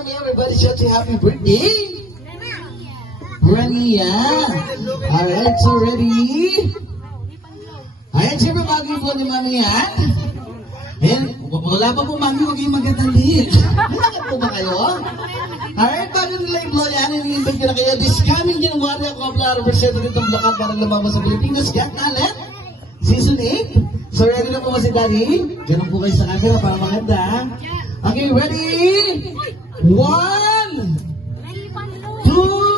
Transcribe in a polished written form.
mommy. Everybody shout you happy birthday. Rania. Alright, so ready? Ayan, siyempre bagay po ni mami yan. Ayan, wala pa po mami, huwag kayong magdadali. Bakit po ba kayo? Alright, bago nila yung blow yan, ini-invite ko na kayo. This coming January, ako ang representative ng Blakat para lumabas sa Pilipinas. Got talent? Season 8. So ready na po ba si Daddy? Ganun po kayo sa camera para maganda. Okay, ready? 1, 2,